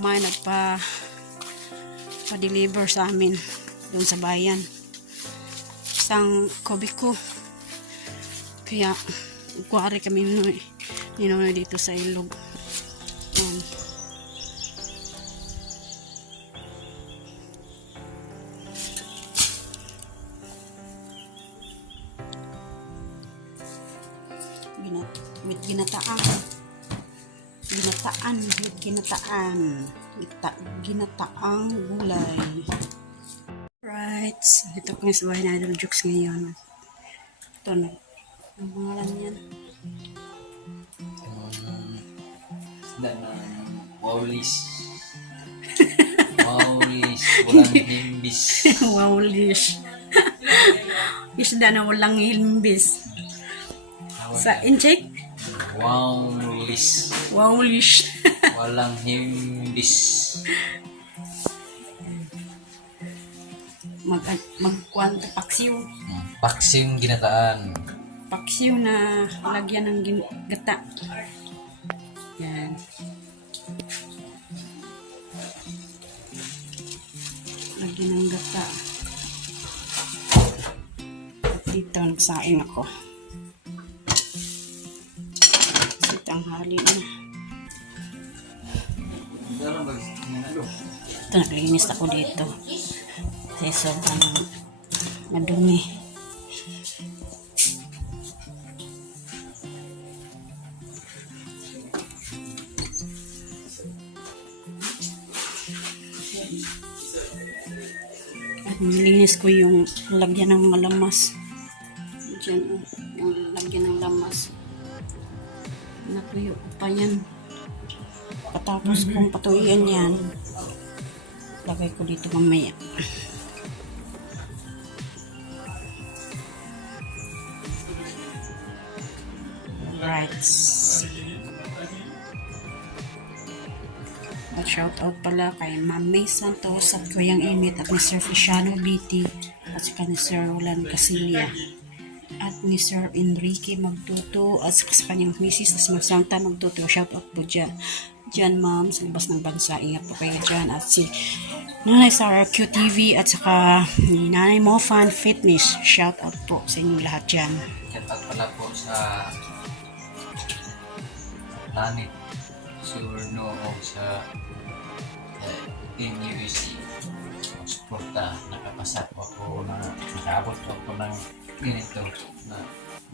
may pa-deliver sa amin doon sa bayan. Isang kubiko. Kaya kuwari kami ninunoy dito sa ilog. Yan. With ginataang gulay. Right, ito kami sa bahay na Idol Jukes ngayon. Ito na, ang pangalan yan. Waulis. Walang himbis. Waulis. Isda na walang himbis. Sa incheck? Waulis. Waulis. Walang himbis. Magkwanta paksiw. Paksing ginataan. Paksiw na lagyan ng gata. Yan. Lagyan ng gata. At dito nagsaing ako. Tanghali na. Ito, naglinis ako dito. Kasi sobrang madumi. At nilinis ko yung lagyan ng mga lamas. Diyan, yung lagyan ng lamas. Natuyo pa yan. Patapos kong patuyan yan, lagay ko dito mamaya. Right. Shout out pala kay Ma'am May Santos at Kuyang Imit at Mr. Fishano BT at saka ni Sir Roland Casilia at ni Sir Enrique Magtuto at sa kanyang misis na si Mag Santa Magtuto. Shout out po dyan. Dyan ma'am sa labas ng bansa. Ingat po kayo dyan. At si Nanay Sarah QTV at saka ni Nanay Mofan Fitness. Shout out po sa inyong lahat dyan. Shout out pala po sa Planet Surno o sa NUEC. Suporta, nakapasa po ako na nakaabot po ako ng ganito na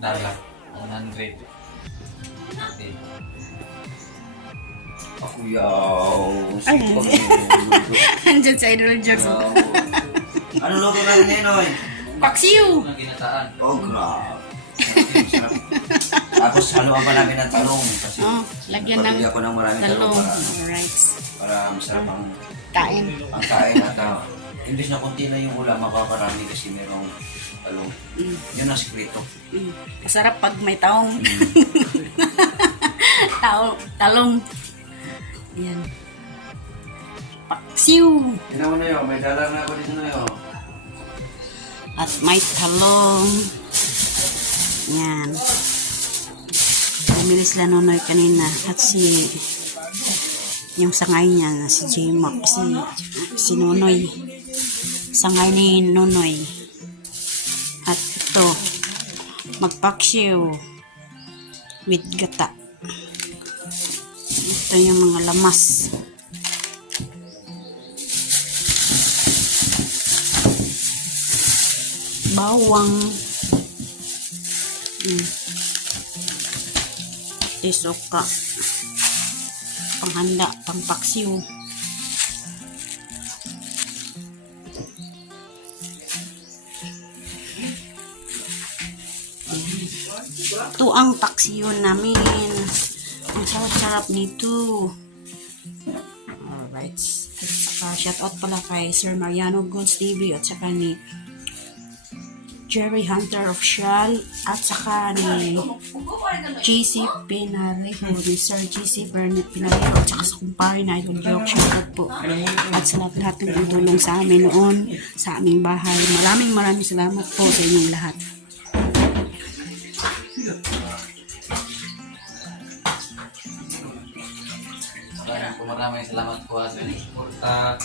dollar 100. Okay. Ako yaw. Andyan sa Idol Jokes. Ano luto natin Ninoy? Paksiw! Ang ginataan. Oh, grabe. Tapos haluan pa namin ng talong. Kasi Lagyan ng patuloy ako ng maraming talong talong. para, Alright. para masarap ang Kain. kain at imbis na konti na yung ulam, makakarami kasi merong talong. Yun ang sikreto. Masarap pag may taong. Talong. Yan. Paksiw. Tignan mo na yun, may dalar na ako dito na yun. At may talong. Yan. Namili sila Nonoy kanina. At yung sangay niya, si J-Mac, si Nonoy. Sangay ni Nonoy. At ito, magpaksiw with gata. Ito yung mga lamas. Bawang. Isoka. Panghanda, pangpaksiw. Ito ang paksiw namin. Ang sarap-sarap nito. Alright. Saka shout out pala kay Sir Mariano Goods TV at saka ni Jerry Hunter Official at saka ni JC Pinarejo, ni Sir JC Bernard Pinarejo at saka sa kumpare na Idol Joke. Shout out po. At sa lahat ng tutulong sa amin noon sa aming bahay. Maraming salamat po sa inyong lahat. Maraming salamat po sa inyong suporta.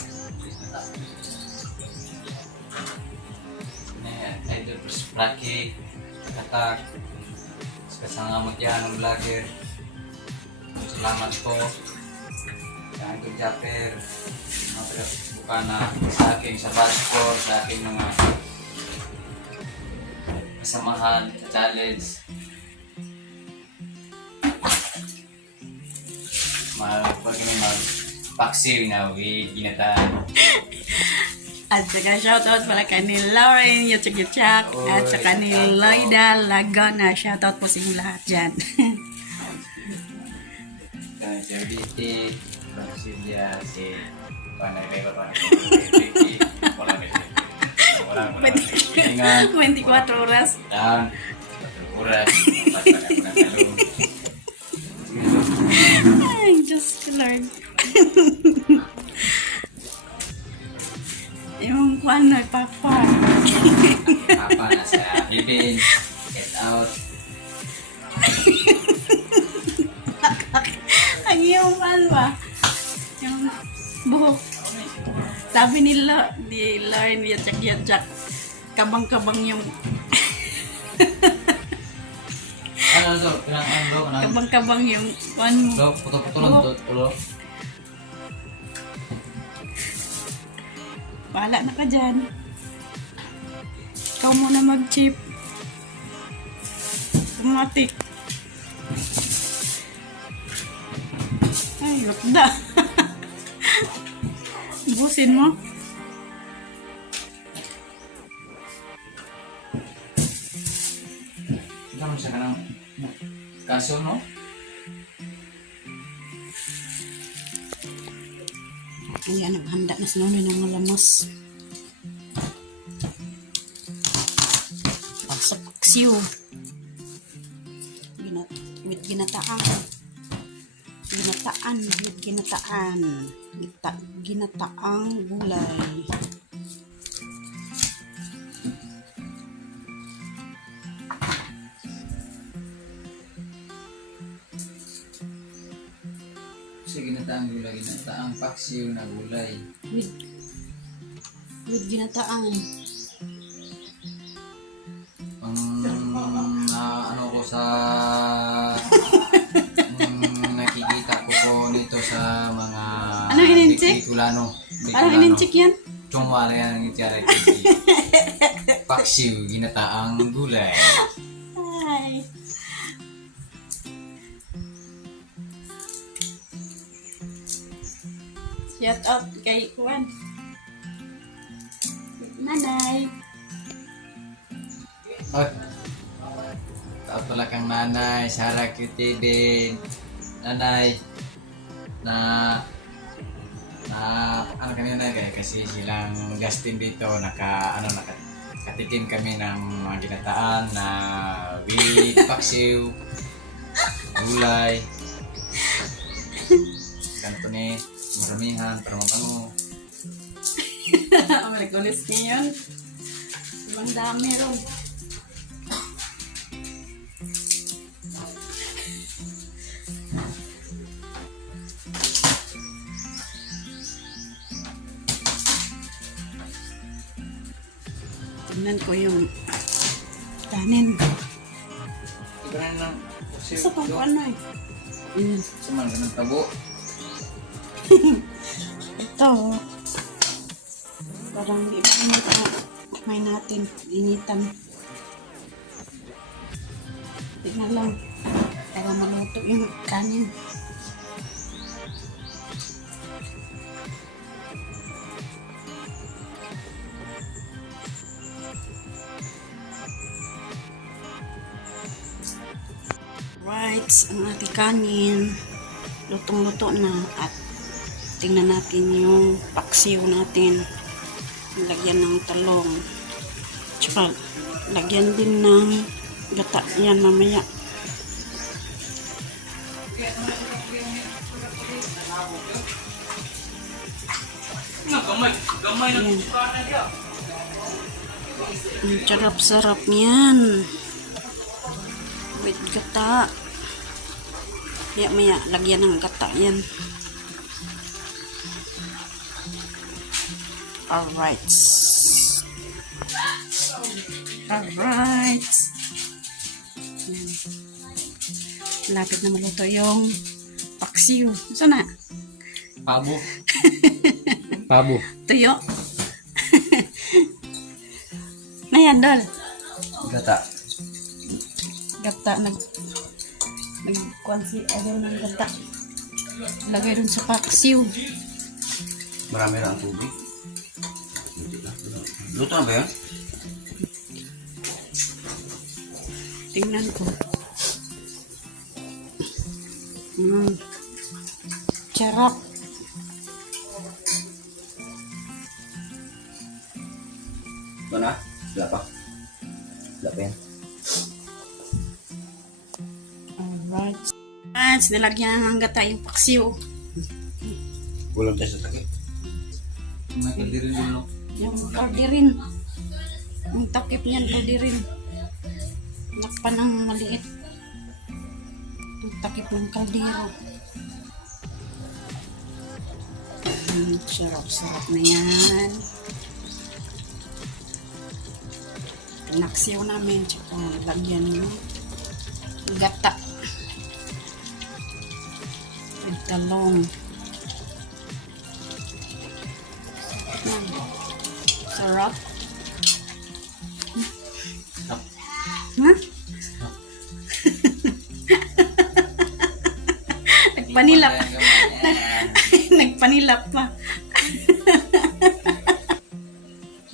Idol Pres Rocky, Katak, sa kasama dyan ng vlogger. Salamat po sa Idol Japper, bukana sa aking sa Baskor, sa aking mga kasamahan sa challenge. Mag-paksiw na with ginataan. At saka shoutout pala kay ni Lauren Yuchak at saka ni Loida Lagona. Shoutout po sa inyong lahat dyan. Kaya si RDT, si Silvia, si Panay Beba, wala. 24 oras. Dan, 4 oras. Ay, Diyos ko Lord. Yung kwan na papa. Papa nasa Philippines, get out. Ang yung kwan ba? Yung buhok. Sabi nila, di Lauren Yuchak, kabang-kabang yung Ano to? Ano? kabang-kabang yung kwan mo. Puto. Bahala na ka dyan. Ikaw muna mag-chip. Automatic. Ay, lakda. Busin mo. Ikaw siya ka ng kaso, no? Ayan, naghanda na sa nonoy ng malamos. Sa paksiw. With ginataan. Ginataang gulay. Ginataang paksiw na gulay. With ginataang. Ano ko sa nakikita ko po nito sa mga Anong ininchik? Bicolano. Anong ininchik yan? Chongwa na yan ang itiyara. Paksiw, ginataang gulay. Ay. Shout out kay Juan. Nanay. Ay, taot pala kang nanay, Sarah QT din. Nanay, ano kami nanay kaya kasi silang Justin dito, nakatikim kami ng mga ginataan na with paksiw, gulay. Ganito ni maramihan, pero ano. Malikulis niya yun. Ibang dami rin. Tingnan ko yung kanin. Ibaran ng paksiw. Sa pang ano eh. Ayan. Suman ka ng tabo. Ito. Parang iba may natin. Initan. Tignan lang. Para maluto yung kanin. Right, ang ating kanin. Lutong-luto na at tingnan natin yung paksiw natin. Lagyan ng talong. Tsaka lagyan din ng gata. Yan mamaya. Yan. Ang sarap-sarap yan. With gata. Maya lagyan ng gata yan. Alright. Alright. Yan. Lapit na maluto yung paksiw. Saan na? Pabo. Pabo. Tuyo. Ngayon, Dol. Gata. Gata. Nagkuhan si Idol ng gata. Lagay dun sa paksiw. Marami na ang tubig. Luto na ba yan? Tingnan ko. Sarap. Ito na? Wala pa? Wala pa yan? Alright. Nilagyan ng gata yung paksiw. Kulang tayo sa takip. May kadiri din, no? Yung kaldirin. Yung takip niyan, kaldirin. Nakpan ng maliit. Yung takip ng kaldero. Sarap-sarap na yan. Pinaksiw namin. Tsaka lagyan ng gata. May talong. Sarap. Ha? Nagpanilap. Nagpanilap pa.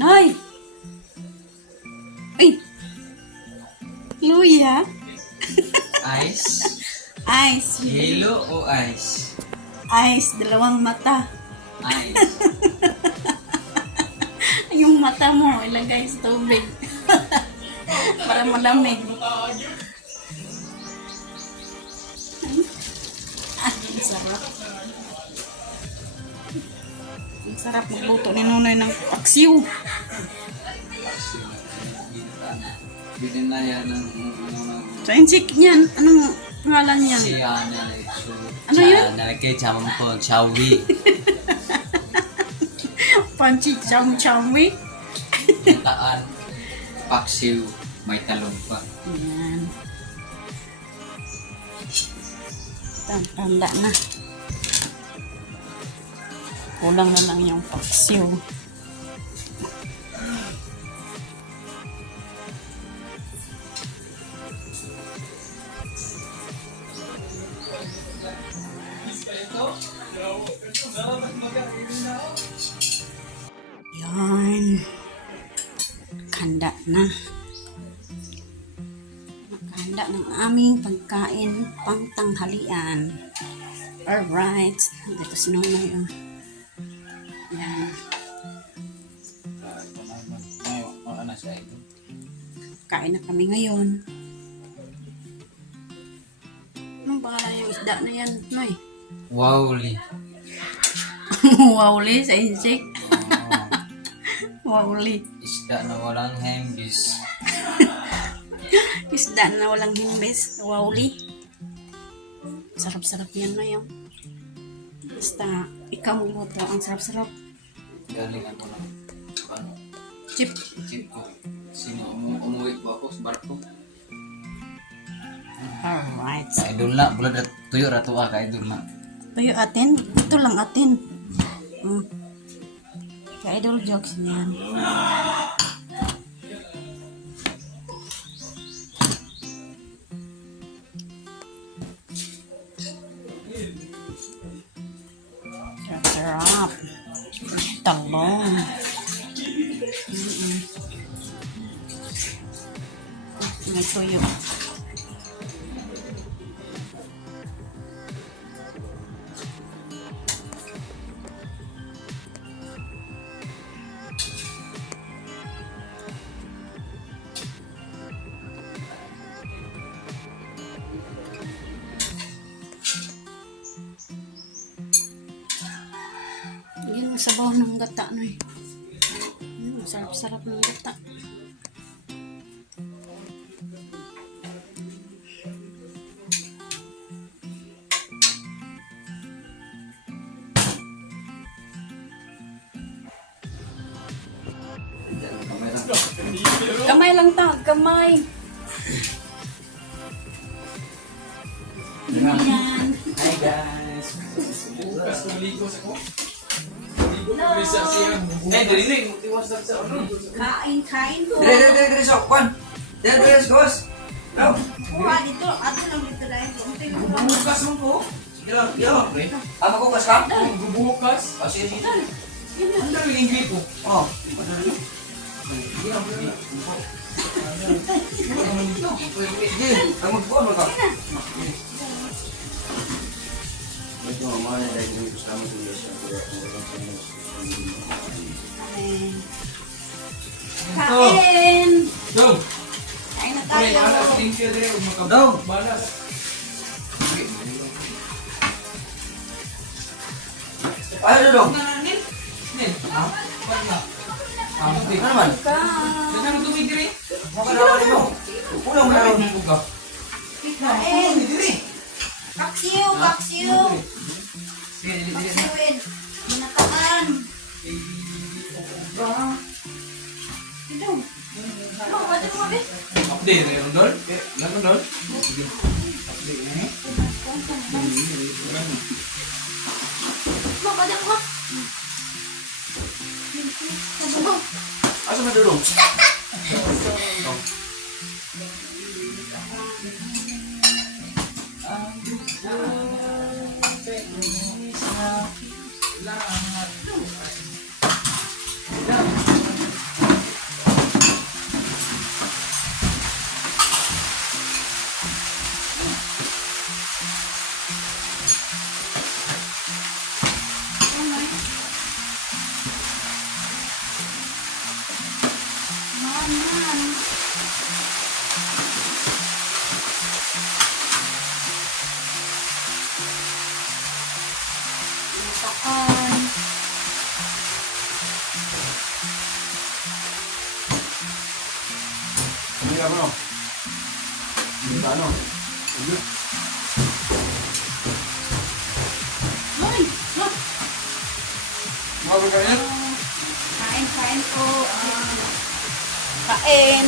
Hoy! Ay! Luya? Ice? Ice. Yellow o ice? Ice. Dalawang mata. Ice. Yung mata mo, ilagay sa tubig. Para malamig. Ang sarap. Ang sarap magluto ni Nonoy ng paksiw. Bidin na yan ng Sa insik niyan, anong ngalan niyan? siya na Ano yun? Nalagay chamang po, chawi. Panchi cham-chamwi. Taan, paksiw, may talong pa. Ayan. Tanda na. Kulang na lang yung paksiw. Yan. Handa na. Nakahanda ng aming pagkain pang tanghalian. Alright. Dito si Nonoy. Oh. Yan. Kain na kami ngayon. Anong pangalan yung isda na yan, Noy? Wowly. Wowly sa insik. Wowly. Isda na walang hembis. Isda na walang himbis. Wowly. Sarap-sarap yan na yung. Basta ikaw magluto. Ang sarap-sarap. Galing ako ng ano, Chip. chip ko. Sino umuwi ko ako sa barko. Alright. Sa idol na, bulad at tuyo rato ka idol na. Tuyo atin. Ito lang atin. Kaya idol jokes niyan. Sarap. Talong. May tuyo. Yan ang sabaw ng gata na eh. Sarap-sarap ng gata. Kamay lang. Kamay lang ta, kamay. Yan. Hi guys! Bukas kung ligo sa ko. Ligo ko sa siya. Eh, dali na yung tiwasan sa ano. Kain ko. Dire, so, Juan. Dire, gos. No. Kuha dito, ato lang dito dahil. Bukas mo ko. Sige lang, pre. Makukas ka? Bubukas. Sige. Ang dami yung grip ko. Oh. Sige, magbuwan mo ka. Ito ang mga nilagay dito sa mga tuloy sa Kain! Dong! Kain na Ay, tayo. wala sa tingkil rin. Dong! Bala. Ano dong? Nananin? Nen? Ha? Ba't na? Ano naman? Ka. Nananin tumig rin? Makalawan mo. Kulang mo lang. Buka. Kain. Dili. Kaksiw, kaksiw. Sige, dili. Kaksiwin. Minataan. Ito. Ano, ba't mo kami? Update na yung dol? Lang dol? Sige. Update na eh. Ano, ba't mo? Asa madulong? Minataan. Hindi ka mo. Hindi ka ano. Ay, look. Mabag ka yan? Kain po. Kain.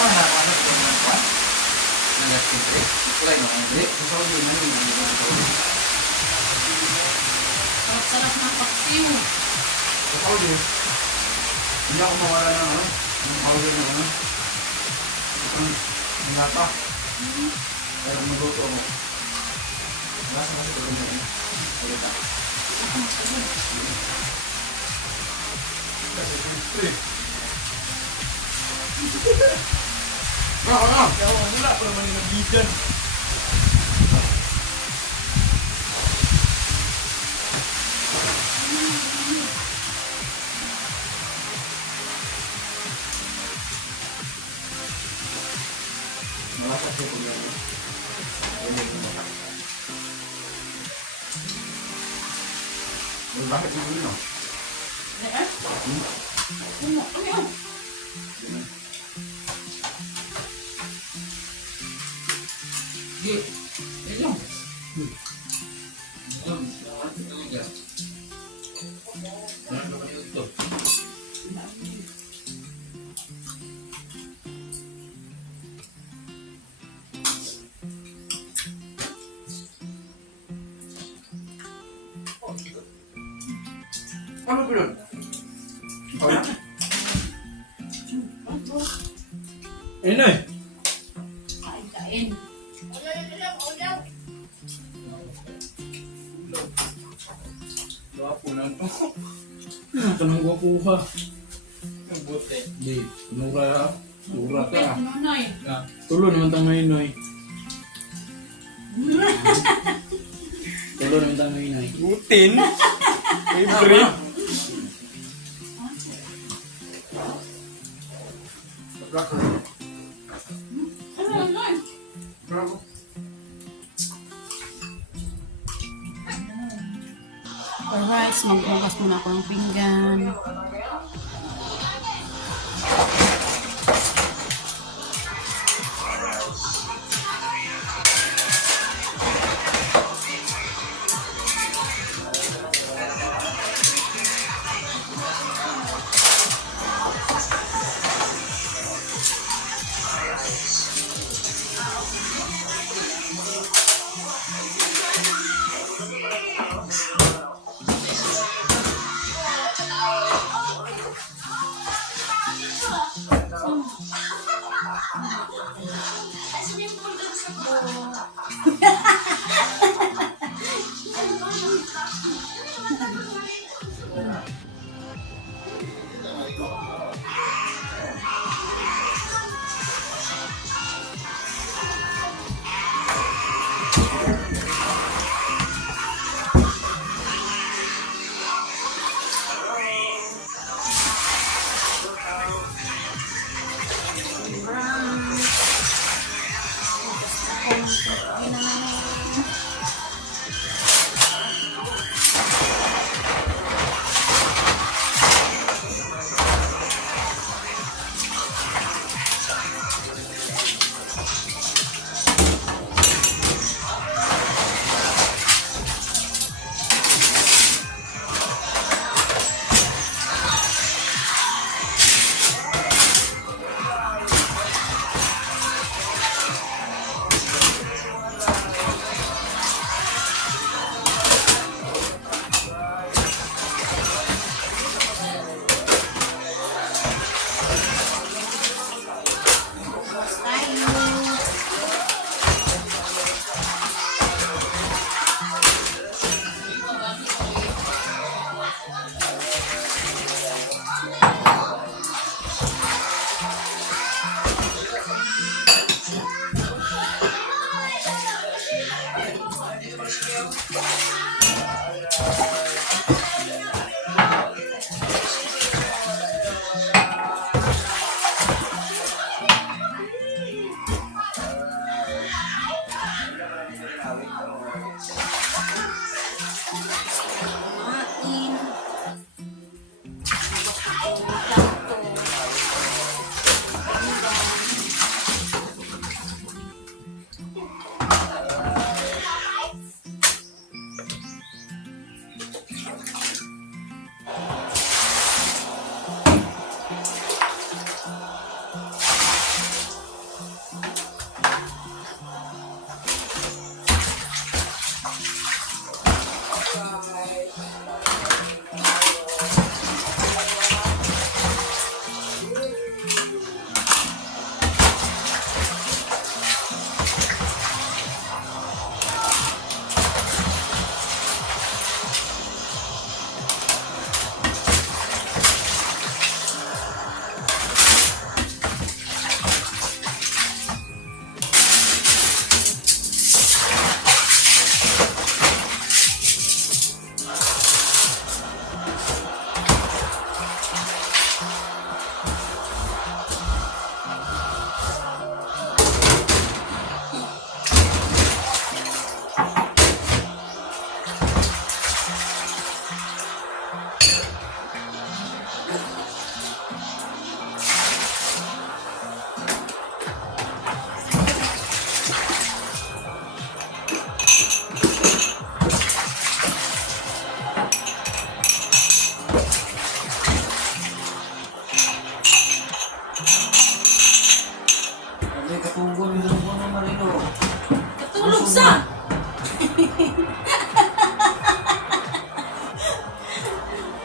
Nakakano ko ng kwan? Ng last country? Kulay mo ang dili. Sa Saudi na yun. Sarap ng kaksiw. Sa Saudi. Hindi ako mawala ng ano. Ng powder ng ano. Ang hinata. Pero magluto ako. Basta kasi ito ganyan. Ayun na. Wala. Wala pa naman yung bigan. Wala kasi ito ganyan. Bakit hindi no? Di. Ayun. Ano ba yun? Wala. Ayun eh. Kain. Gwapo na ito. Tanong gwapo ka. Buti. Di, mura ka. Nonoy. Tulo naman tang noy. Tulo naman tang noy. Butin. Favorite. Bravo. Alright, maghugas muna ako ng pinggan.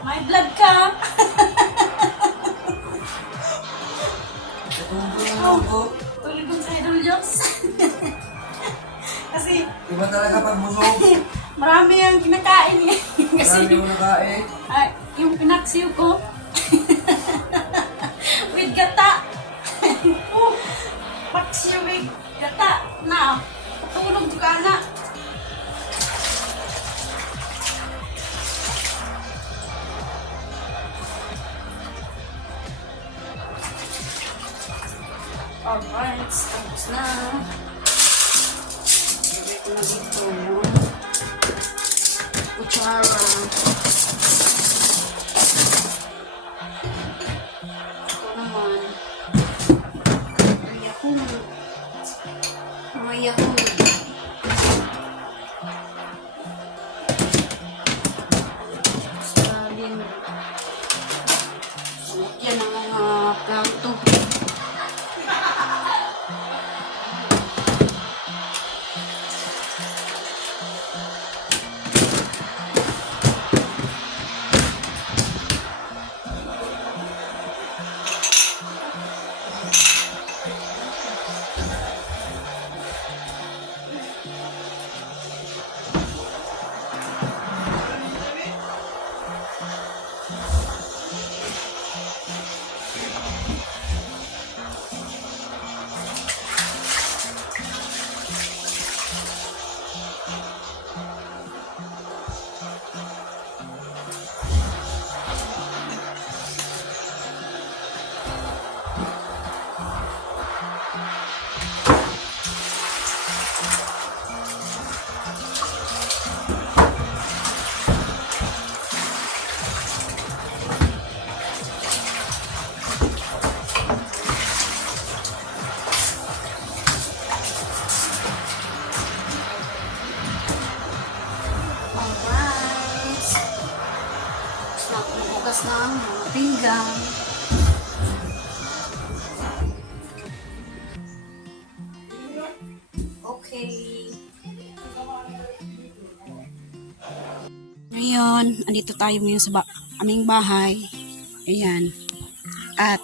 May vlog ka? Tulog dun sa Idol Jokes. Kasi Iba talaga pag busog. marami ang kinakain eh. Kasi Marami mo nakain. yung pinaksiw ko. bukana. Alright, tapos na. Ilagay ko na dito yung kutsara. Ito naman. Mga Yahoo. Salin. Yan ang mga plato. Bukas na ang mga pinggan. Okay. Ngayon, andito tayo ngayon sa aming bahay. Ayan. At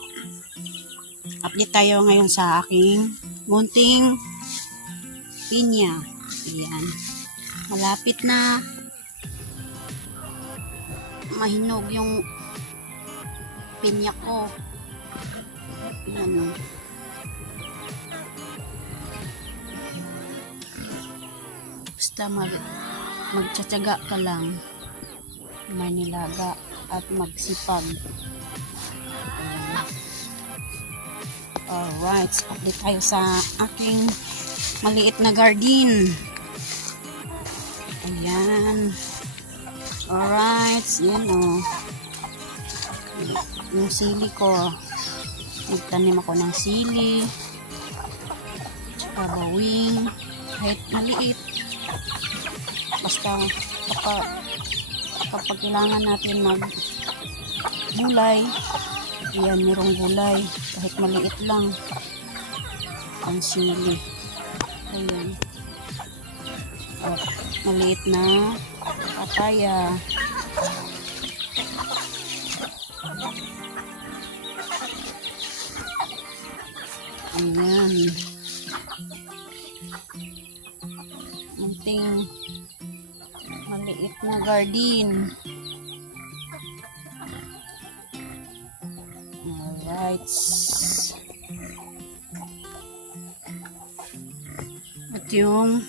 update tayo ngayon sa aking munting pinya. Ayan. Malapit na mahinog yung pinya ko. Ayan o. Basta magtsatsaga ka lang. May nilaga at magsipag. Ayan. Alright. Update tayo sa aking maliit na garden. Ayan. Alright, yan o. Yung sili ko. Nagtanim ako ng sili. Tsaka bawing. Kahit maliit. Basta kapag kailangan natin gulay. Yan, merong gulay. Kahit maliit lang. Ang sili. Ayan. At maliit na papaya. Ayan. Munting maliit na garden. Alright. At yung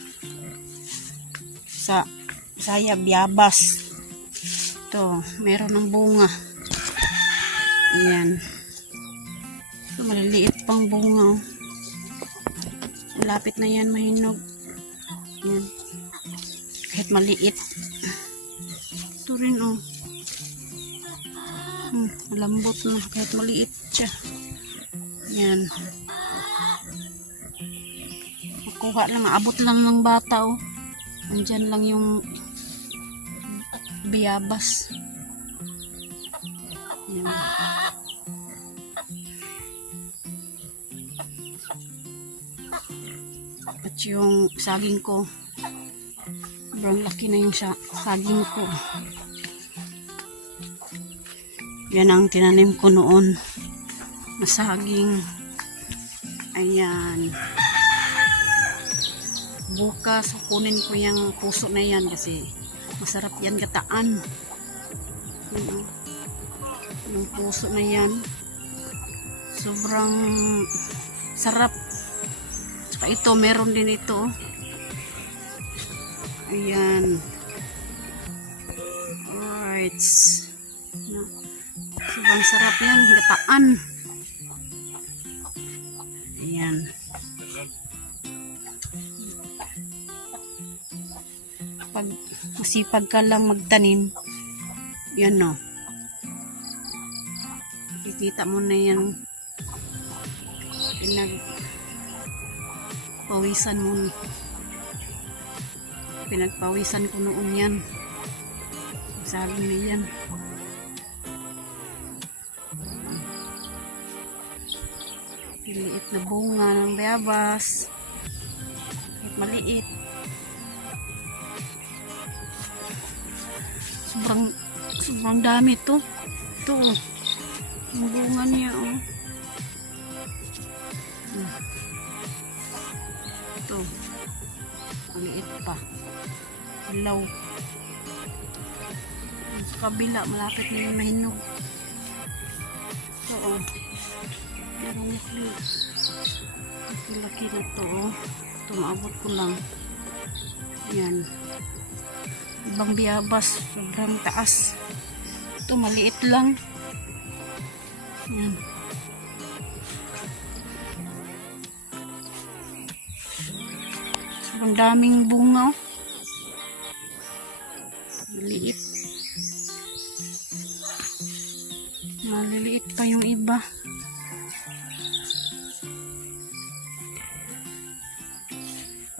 sa sayab-yabas. Ito, meron ng bunga. Ayan. Ito, maliliit pang bunga. Malapit na yan mahinog. Ayan. Kahit maliit. Ito rin, oh. Malambot na. Kahit maliit siya. Ayan. Makuha lang. Abot lang ng bata, oh. Andyan lang yung biyabas. Ayan. At yung saging ko, sobrang laki na yung saging ko. Yan ang tinanim ko noon na saging. Ayan. Bukas kukunin ko yung puso na yan kasi masarap yan gataan. Yung puso na yan sobrang sarap. Saka ito, meron din ito. Ayan. Alright. No. Sobrang sarap yan. Gataan. Ayan. Pag masipag ka lang magtanim, yan no. Kikita mo na yan. Pinagpawisan ko noon yan. Sabi na yan. Maliit na bunga ng bayabas. Kahit maliit. Sobrang dami to. Ito. Yung bunga niya, oh. Ito. Maliit pa. Hilaw. Sa kabila, malapit na yung mahinog. Ito, oh. Merong mukli. Laki na to, oh. Ito, maabot ko lang. Yan. Ibang biyabas. Sobrang taas. Ito, maliit lang. Yan. Sobrang daming bunga. Maliit. Maliliit pa yung iba.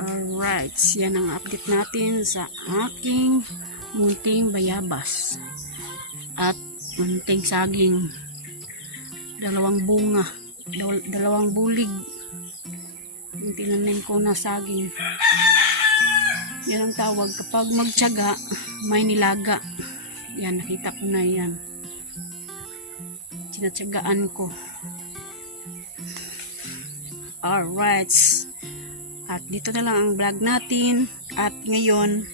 Alright, yan ang update natin sa aking munting bayabas at munting saging. Dalawang bunga, dalawang bulig yung tinanim ko na saging. Yan ang tawag kapag magtiyaga, may nilaga. Yan, nakita ko na yan. Tinatyagaan ko. Alright. At dito na lang ang vlog natin. At ngayon,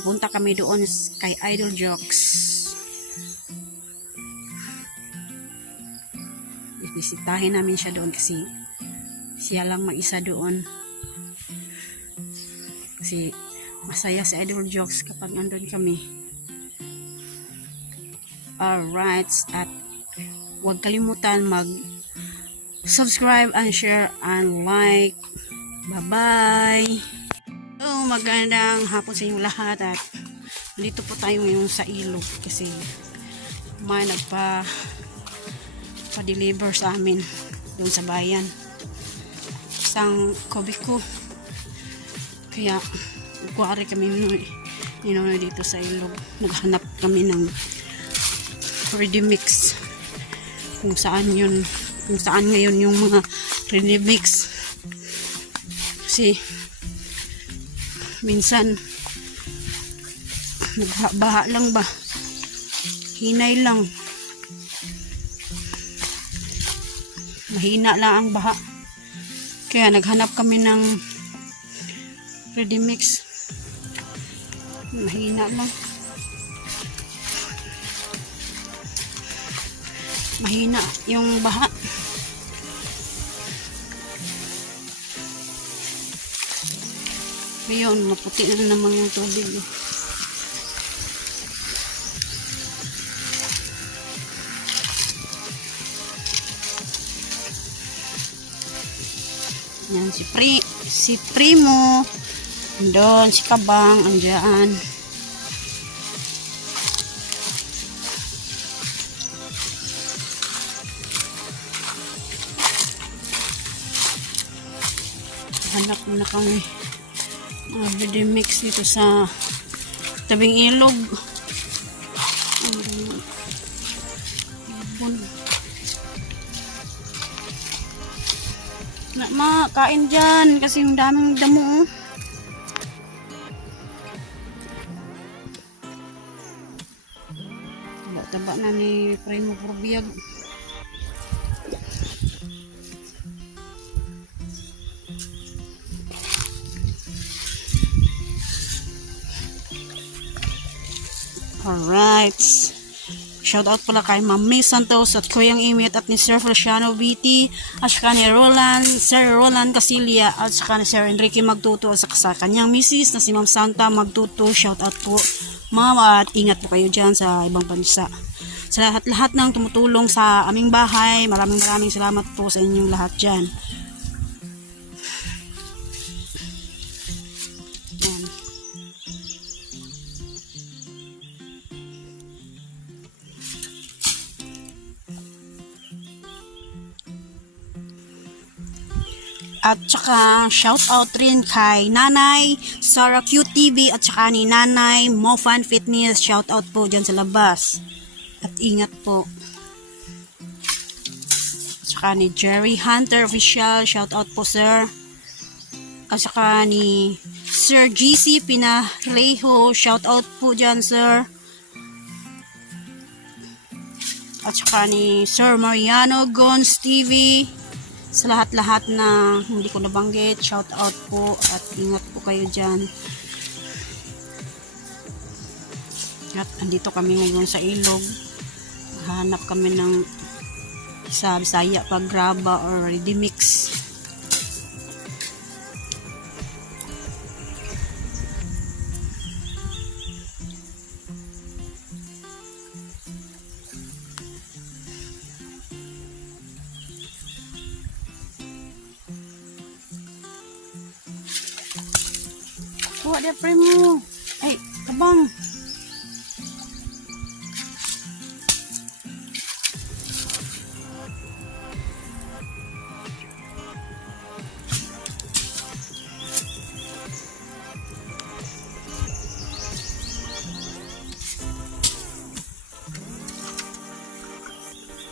pupunta kami doon kay Idol Jokes. Bisitahin namin siya doon kasi siya lang mag-isa doon. Kasi masaya si Idol Jokes kapag nandun kami. Alright. At huwag kalimutan mag-subscribe and share and like. Bye-bye! So, magandang hapon sa inyong lahat at dito po tayo ngayon sa ilog kasi may pa-deliver sa amin doon sa bayan. Isang kubiko. Kaya, kuwari kami ninonoy dito sa ilog. Naghanap kami ng ready mix. Kung saan ngayon yung mga ready mix. Kasi minsan nagbaha lang ba, hinay lang, mahina lang ang baha, kaya naghanap kami ng ready mix. Mahina lang, mahina yung baha. Ngayon, maputi na naman yung tubig. Yan, si Primo. Andun, si Kabang, andyan. Hanap mo na kami. Ready mix dito sa tabing ilog. Ma, kain dyan kasi yung daming damo. Taba na ni Primo Purbiag. Alright. Shoutout pala kay Ma'am May Santos at Kuyang Imit at ni Sir Feliciano BT at saka ni Sir Roland Casilia at saka ni Sir Enrique Magtuto at saka sa kanyang misis na si Ma'am Santa Magtuto. Shoutout po ma'am at ingat po kayo dyan sa ibang bansa. Sa lahat-lahat ng tumutulong sa aming bahay, maraming salamat po sa inyong lahat dyan. Yan. At saka shout out rin kay Nanay Sarah QTV at saka ni Nanay Mofan Fitness. Shout out po dyan sa labas. At ingat po. At saka ni Jerry Hunter Official. Shout out po sir. At saka ni Sir GC Pinarejo. Shout out po dyan sir. At saka ni Sir Mariano Gons TV. Sa lahat-lahat na hindi ko nabanggit, shout out po at ingat po kayo dyan. At andito kami ngayon sa ilog. Hanap kami ng sa Bisaya pag graba or ready mix. Kuha dia primo. Ay, kabang.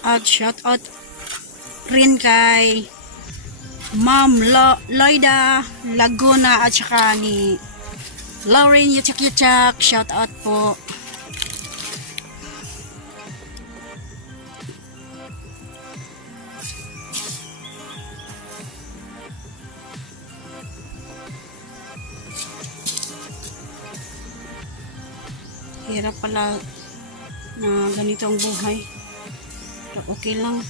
At shout out rin kay Ma'am Loida Laguna at saka ni Lauren Yuchak. Shout out po. Hirap pala na ganito ang buhay. Pero okay lang.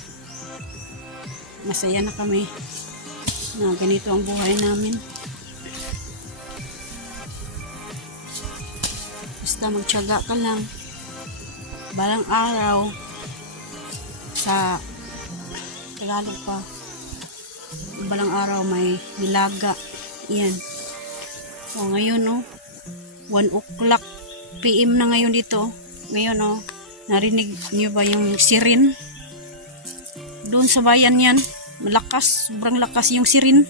Masaya na kami na ganito ang buhay namin. Basta magtiyaga ka lang. Balang araw sa Tagalog pa. Balang araw may nilaga. Yan. O ngayon no, 1 o'clock PM na ngayon dito. Ngayon no, narinig niyo ba yung siren? Doon sa bayan yan, malakas, sobrang lakas yung siren.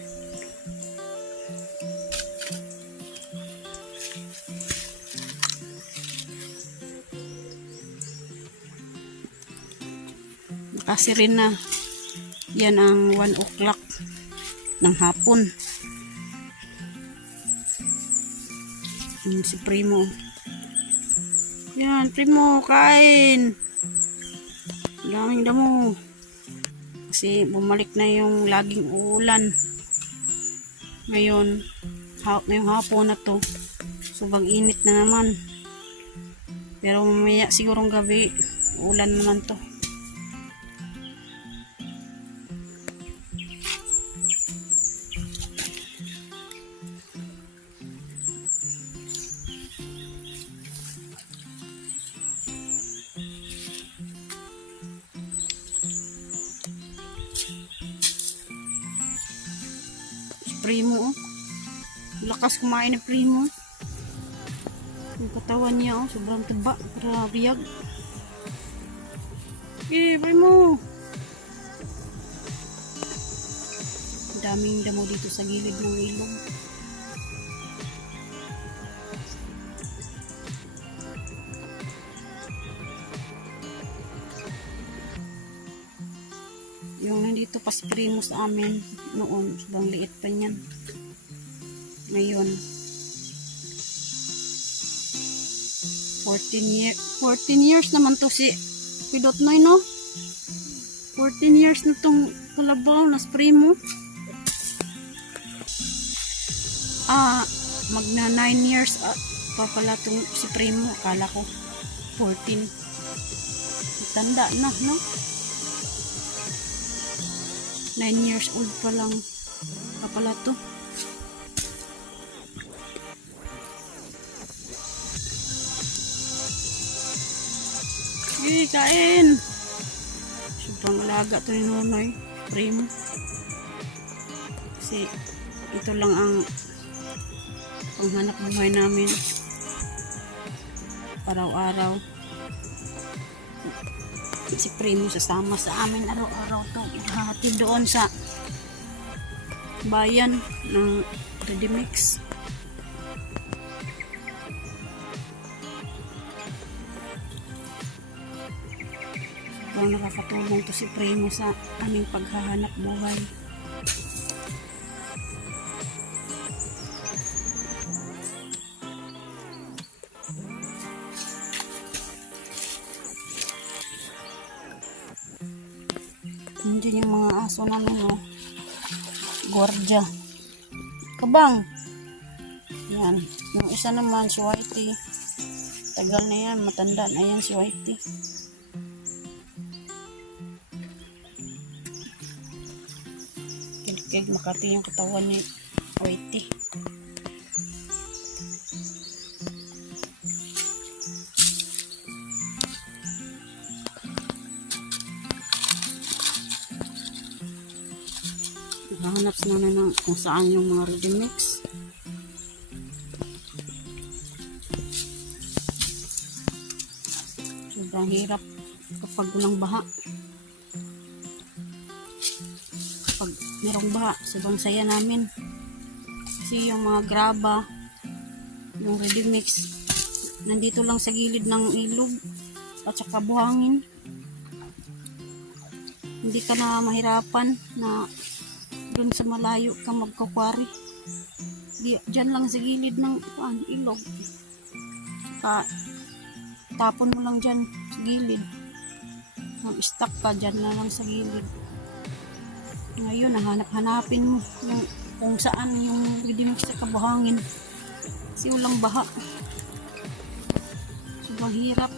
Nakasirin na. Yan ang 1 o'clock ng hapon. Si Primo. Yan, Primo, kain. Daming damo. Kasi bumalik na yung laging ulan. Ngayong hapon na to. Sobrang init na naman. Pero mamaya sigurong gabi, ulan naman to. Primo, oh. Lakas kumain ni Primo. Yung katawan niya, oh, sobrang taba. Para biyag. Primo. Daming damo dito sa gilid ng ilog. Yung nandito pa si Primo sa amin noon, sobrang liit pa niyan. Ngayon 14 years naman to si Pidot Noy, no? 14 years na tong kalabaw na si Primo. Magna 9 years pa pala tong si Primo. Akala ko 14. Tanda na, no? 9 years old pa lang pa pala to. Kain! Sobrang alaga to ni Nonoy. Primo. Kasi ito lang ang panghanap buhay namin. Araw-araw. Si Primo sasama sa amin araw-araw to. Hatid doon sa bayan ng Ready Mix. Sobrang nakakatulong to si Primo sa aming paghahanap buhay. Nandiyan yung mga aso namin, oh. Gwardiya. Kabang. Yan. Yung isa naman, si Whitey. Tagal na yan. Matanda na yan si Whitey. Kig Makati yung katawan ni Whitey. Hanap sila na ng kung saan yung mga ready mix. Sobrang hirap kapag walang baha. Kapag merong baha, sobrang saya namin. Kasi yung mga graba, yung ready mix, nandito lang sa gilid ng ilog at saka buhangin. Hindi ka na mahirapan na doon sa malayo ka magkakwari. Diyan lang sa gilid ng ilog. Saka tapon mo lang dyan sa gilid. Mag-stack ka dyan na lang sa gilid. Ngayon, nahanap-hanapin mo yung, kung saan yung ready mix sa kabuhangin. Kasi walang baha. Sobrang hirap.